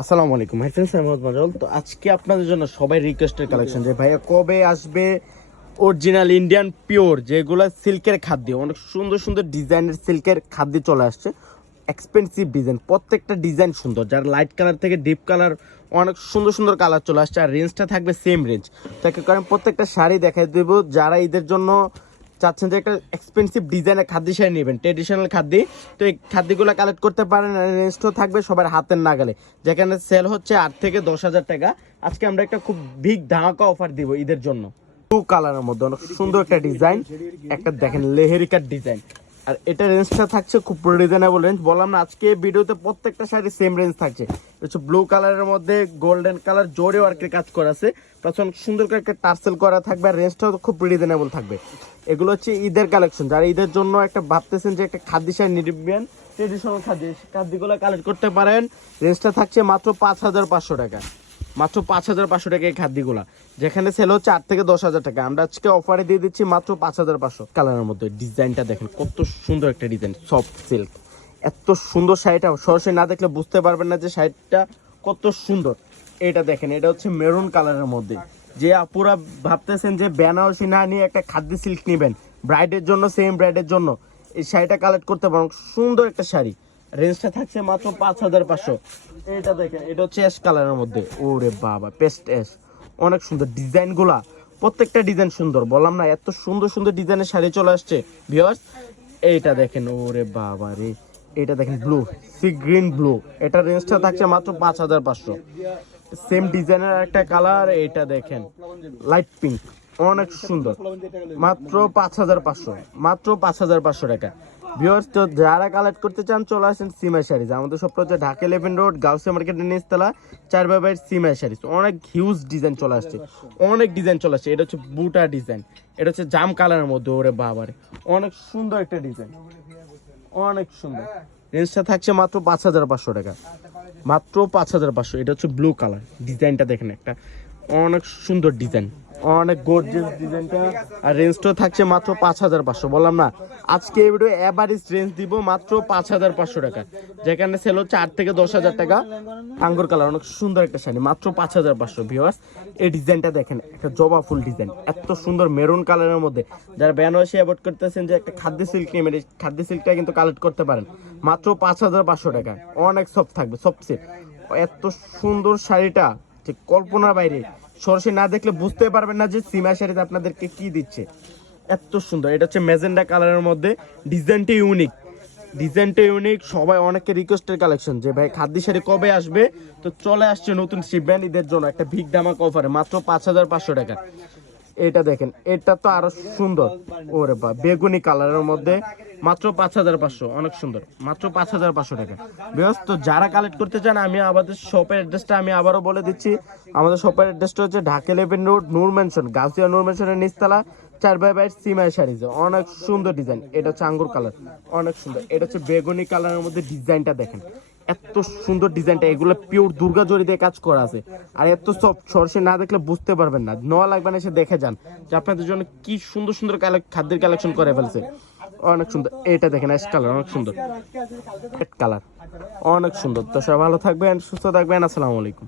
আসসালামু আলাইকুম hi friends, আমি মোহাম্মদ মাজল। তো আজকে আপনাদের জন্য সবাই রিকোয়েস্টের কালেকশন যে ভাইয়া কবে আসবে অরিজিনাল ইন্ডিয়ান পিওর যেগুলো সিল্কের খাদ্য, অনেক সুন্দর সুন্দর ডিজাইনের সিল্কের খাদ্য চলে আসছে। এক্সপেন্সিভ ডিজাইন, প্রত্যেকটা ডিজাইন সুন্দর, যার লাইট কালার থেকে ডিপ কালার অনেক সুন্দর সুন্দর কালার চলে আসছে। আর রেঞ্জটা থাকবে সেম রেঞ্জ। তাকে কারণ প্রত্যেকটা শাড়ি দেখাই দেবো, যারা ঈদের জন্য চাচ্ছেন যে একটা এক্সপেন্সিভ ডিজাইনের খাদ্য শাড়ি নেবেন, ট্রেডিশনাল খাদ্য, তো এই খাদ্যগুলো কালেক্ট করতে পারেন। রেঞ্জটাও থাকবে সবার হাতের নাগালে, যেখানে সেল হচ্ছে 8 থেকে 10 হাজার টাকা। আজকে আমরা একটা খুব বিগ ধামাকা অফার দিব ঈদের জন্য। ব্লু কালারের মধ্যে অনেক সুন্দর একটা ডিজাইন, একটা দেখেন লেহেরিকার ডিজাইন। আর এটা রেঞ্জটা থাকছে খুব রিজনেবল রেঞ্জ। বললাম না, আজকে ভিডিওতে প্রত্যেকটা শাড়ি সেম রেঞ্জ থাকছে। হচ্ছে ব্লু কালারের মধ্যে গোল্ডেন কালার জোরে ওয়ার্কের কাজ করা আছে, প্লাস অনেক সুন্দর করে একটা টার্সেল করা থাকবে। আর রেঞ্জটাও খুব রিজনেবল থাকবে। এগুলো হচ্ছে ঈদের কালেকশন। যারা ঈদের জন্য একটা ভাবতেছেন যে একটা খাদ্য শাড়ি নিবেন, ট্রেডিশনাল খাদ্যগুলো কালেক্ট করতে পারেন। রেঞ্জটা থাকছে মাত্র 5,500 টাকা, মাত্র 5,500 টাকা এই খাদ্যগুলা, যেখানে সেল হচ্ছে 8 থেকে 10 হাজার টাকা। আমরা আজকে অফারে দিয়ে দিচ্ছি মাত্র 5,500। কালারের মধ্যে ডিজাইনটা দেখেন, কত সুন্দর একটা ডিজাইন, সফট সিল্ক। এত সুন্দর শাড়িটা সরাসরি না দেখলে বুঝতে পারবেন না যে শাড়িটা কত সুন্দর। এটা দেখেন, এটা হচ্ছে মেরুন কালারের মধ্যে। যে আপুরা ভাবতেছেন যে বেনারসি না নিয়ে একটা খাদ্য সিল্ক নেবেন ব্রাইডের জন্য, সেম ব্রাইডের জন্য এই শাড়িটা কালেক্ট করতে পারেন। সুন্দর একটা শাড়ি, রেঞ্জটা থাকছে মাত্র 5,500। এটা দেখেন, এটা হচ্ছে অ্যাশ কালারের মধ্যে। ওরে বাবা, পেস্ট অ্যাশ, অনেক সুন্দর ডিজাইনগুলা, প্রত্যেকটা ডিজাইন সুন্দর। বললাম না, এত সুন্দর সুন্দর ডিজাইনের শাড়ি চলে আসছে ভিউয়ার্স। এইটা দেখেন, ওরে বাবা রে, এটা দেখেন ব্লু, সি গ্রিন ব্লু। এটা রেঞ্জটা থাকছে মাত্র 5,500। সেম ডিজাইনের একটা কালার, এটা দেখেন লাইট পিঙ্ক, অনেক সুন্দর, মাত্র 5,500, মাত্র 5,500 টাকা। ভিউয়ার্স, তো যারা কালেক্ট করতে চান চলে আসেন সিমাই শাড়িজ। আমাদের সব হচ্ছে ঢাকা 11 রোড, গাউসিয়া মার্কেটের নিচতলা, 4/5 সিমাই শাড়িজ। অনেক হিউজ ডিজাইন চলে আসছে, অনেক ডিজাইন চলে আসছে। এটা হচ্ছে বুটা ডিজাইন, এটা হচ্ছে জাম কালারের মধ্যে। ওরে বাবারে, অনেক সুন্দর একটা ডিজাইন, অনেক সুন্দর। রেঞ্জটা থাকছে মাত্র 5,500 টাকা, মাত্র 5,500। এটা হচ্ছে ব্লু কালার, ডিজাইনটা দেখেন, একটা অনেক সুন্দর ডিজাইন, অনেক গর্জিয়াস ডিজাইনটা। আর রেঞ্জটাও থাকছে মাত্র 5,500। বললাম না, আজকে এই ভিডিও এভারেজ রেঞ্জ দিব মাত্র 5,500 টাকা, যেখানে সেল হচ্ছে 8 থেকে 10 হাজার টাকা। আঙ্গুর কালার, অনেক সুন্দর একটা শাড়ি, মাত্র 5,500। ভিউয়ার্স, এই ডিজাইনটা দেখেন, একটা জবা ফুল ডিজাইন, এত সুন্দর মেরুন কালারের মধ্যে। যারা বেনারসি অ্যাভয়েড করতেছেন যে একটা খাদ্য সিল্ক নেবেন, এই খাদ্য সিল্কটা কিন্তু কালেক্ট করতে পারেন মাত্র 5,500 টাকা। অনেক সফট থাকবে, সফট সিল্ক। এত সুন্দর শাড়িটা ঠিক কল্পনার বাইরে, সরাসরি না দেখলে বুঝতে পারবেন না যে সিমা শাড়িতে আপনাদেরকে কি দিচ্ছে। এত সুন্দর, এটা হচ্ছে ম্যাজেন্ডা কালারের মধ্যে। ডিজাইনটা ইউনিক, ডিজাইনটা ইউনিক। সবাই অনেকে রিকোয়েস্টের কালেকশন যে ভাই খাদ্য শাড়ি কবে আসবে, তো চলে আসছে নতুন শিপমেন্ট ঈদের জন্য একটা বিগ ধামাকা অফারে মাত্র 5,500 টাকা। এটা দেখেন, এটা তো আরো সুন্দর। ওরে বা, বেগুনি কালারের মধ্যে, মাত্র 5,500, অনেক সুন্দর, মাত্র 5,500 টাকা। ব্যস্ত যারা কালেক্ট করতে চান, আমি আমাদের শপের অ্যাড্রেসটা আমি আবারও বলে দিচ্ছি। আমাদের শপের অ্যাড্রেসটা হচ্ছে ঢাকা 11 রোড, নূর ম্যানশন, গাউসিয়া নূর ম্যানশনের নিচতলা, 4/5 সিমাই শাড়িজ। অনেক সুন্দর ডিজাইন, এটা হচ্ছে আঙ্গুর কালার, অনেক সুন্দর। এটা হচ্ছে বেগুনি কালারের মধ্যে, ডিজাইনটা দেখেন, এত সুন্দর ডিজাইনটা। এগুলো পিওর দুর্গা জরি দিয়ে কাজ করা আছে। আর এত সব সরাসরি না দেখলে বুঝতে পারবেন না, নেওয়া লাগবে না, এসে দেখে যান যে আপনাদের জন্য কি সুন্দর সুন্দর খাদ্যের কালেকশন করে ফেলছে। অনেক সুন্দর, এটা দেখেন অ্যাশ কালার, অনেক সুন্দর, রেড কালার, অনেক সুন্দর। তো সবাই ভালো থাকবেন, সুস্থ থাকবেন। আসসালামু আলাইকুম।